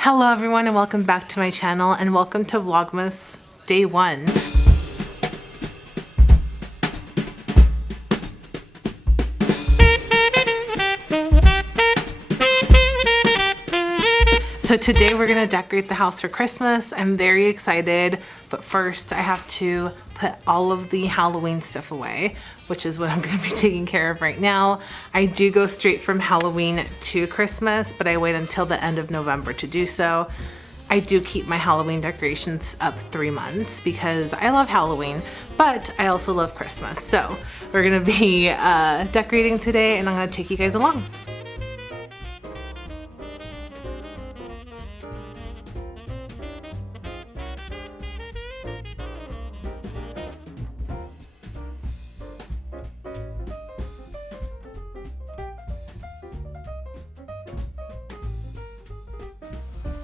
Hello everyone and welcome back to my channel and welcome to Vlogmas Day 1. So today we're gonna decorate the house for Christmas. I'm very excited, but first I have to put all of the Halloween stuff away, which is what I'm gonna be taking care of right now. I do go straight from Halloween to Christmas, but I wait until the end of November to do so. I do keep my Halloween decorations up 3 months because I love Halloween, but I also love Christmas. So we're gonna be decorating today and I'm gonna take you guys along.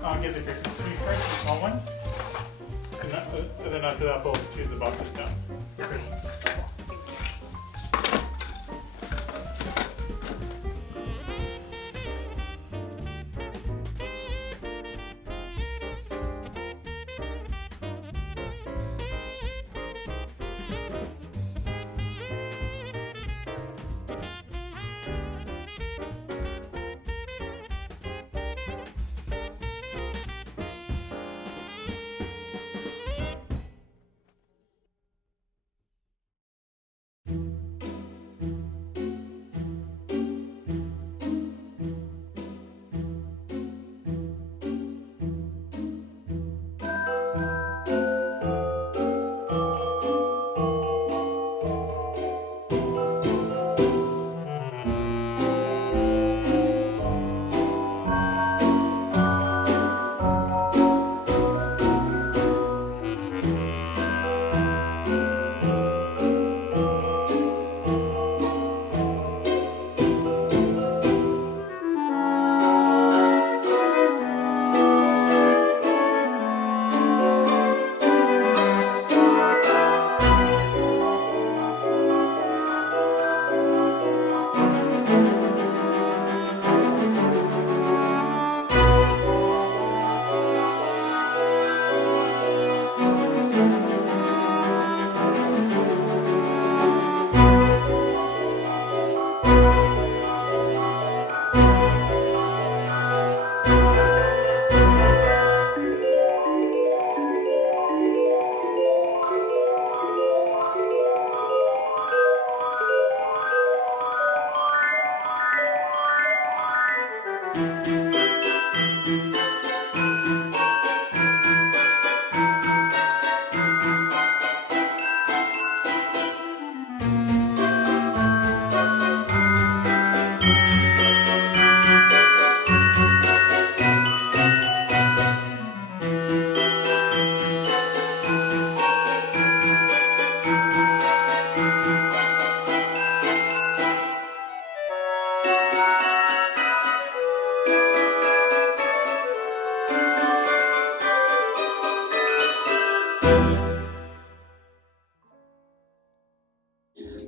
I'll get the Christmas tree first, the small one, and then after that we'll choose the box of stuff for Christmas.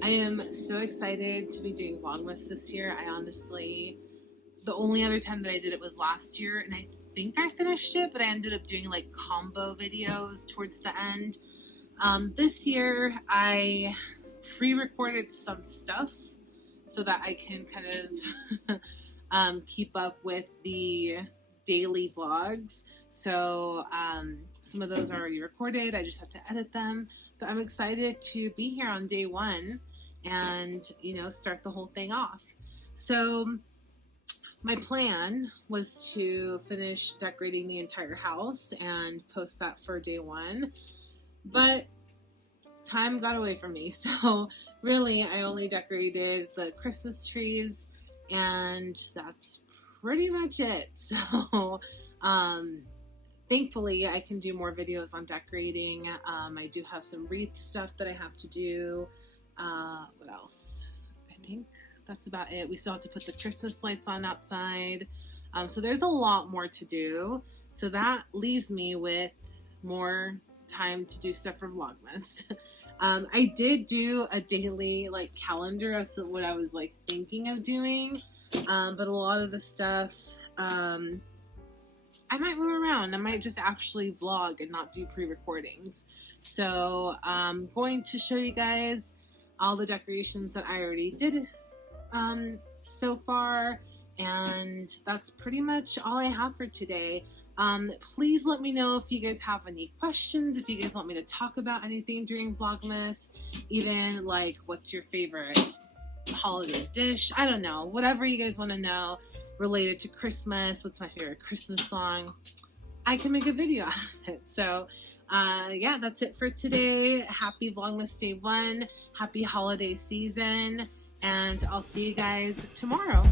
I am so excited to be doing Vlogmas this year. I honestly, the only other time that I did it was last year, and I think I finished it, but I ended up doing like combo videos towards the end. This year, I pre-recorded some stuff so that I can kind of keep up with the daily vlogs. So some of those are already recorded. I just have to edit them. But I'm excited to be here on day 1 and, you know, start the whole thing off. So my plan was to finish decorating the entire house and post that for day 1. But time got away from me. So really, I only decorated the Christmas trees and that's pretty much it. So thankfully I can do more videos on decorating. I do have some wreath stuff that I have to do. What else? I think that's about it. We still have to put the Christmas lights on outside. So there's a lot more to do. So that leaves me with more time to do stuff for Vlogmas. I did do a daily like calendar of what I was like thinking of doing, but a lot of the stuff I I might move around. I might just actually vlog and not do pre-recordings. So I'm going to show you guys all the decorations that I already did so far. And that's pretty much all I have for today. Please let me know if you guys have any questions, if you guys want me to talk about anything during Vlogmas, even like what's your favorite holiday dish, I don't know, whatever you guys want to know related to Christmas, what's my favorite Christmas song, I can make a video out of it. So yeah, that's it for today. Happy Vlogmas Day 1, happy holiday season, and I'll see you guys tomorrow.